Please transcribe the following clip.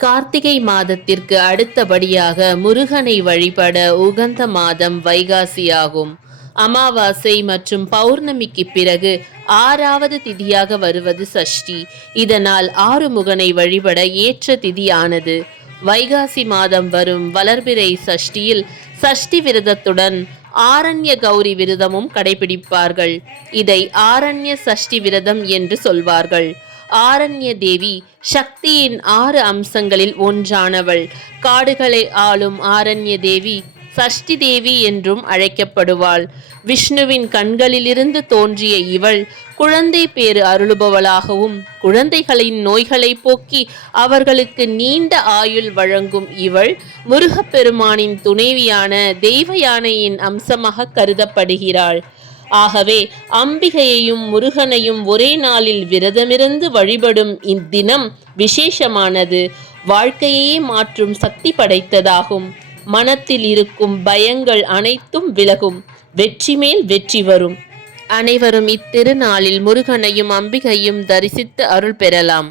கார்த்திகை மாதத்திற்கு அடுத்தபடியாக முருகனை வழிபட உகந்த மாதம் வைகாசியாகும். அமாவாசை மற்றும் பௌர்ணமிக்கு பிறகு 6வது திதியாக வருவது சஷ்டி. இதனால் ஆறுமுகனை வழிபட ஏற்ற திதியானது. வைகாசி மாதம் வரும் வளர்பிறை சஷ்டியில் சஷ்டி விரதத்துடன் ஆரண்ய கௌரி விரதமும் கடைபிடிப்பார்கள். இதை ஆரண்ய சஷ்டி விரதம் என்று சொல்வார்கள். ஆரண்ய தேவி சக்தியின் 6 அம்சங்களில் ஒன்றானவள். காடுகளை ஆளும் ஆரண்ய தேவி சஷ்டி தேவி என்றும் அழைக்கப்படுவாள். விஷ்ணுவின் கண்களிலிருந்து தோன்றிய இவள் குழந்தை பேறு அருளுபவளாகவும் குழந்தைகளின் நோய்களை போக்கி அவர்களுக்கு நீண்ட ஆயுள் வழங்கும் இவள் முருகப்பெருமானின் துணைவியான தெய்வ யானையின் அம்சமாக கருதப்படுகிறாள். ஆகவே அம்பிகையையும் முருகனையும் ஒரே நாளில் விரதமிருந்து வழிபடும் இத்தினம் விசேஷமானது. வாழ்க்கையே மாற்றும் சக்தி படைத்ததாகும். மனத்தில் இருக்கும் பயங்கள் அனைத்தும் விலகும். வெற்றி மேல் வெற்றி வரும். அனைவரும் இத்திருநாளில் முருகனையும் அம்பிகையும் தரிசித்து அருள் பெறலாம்.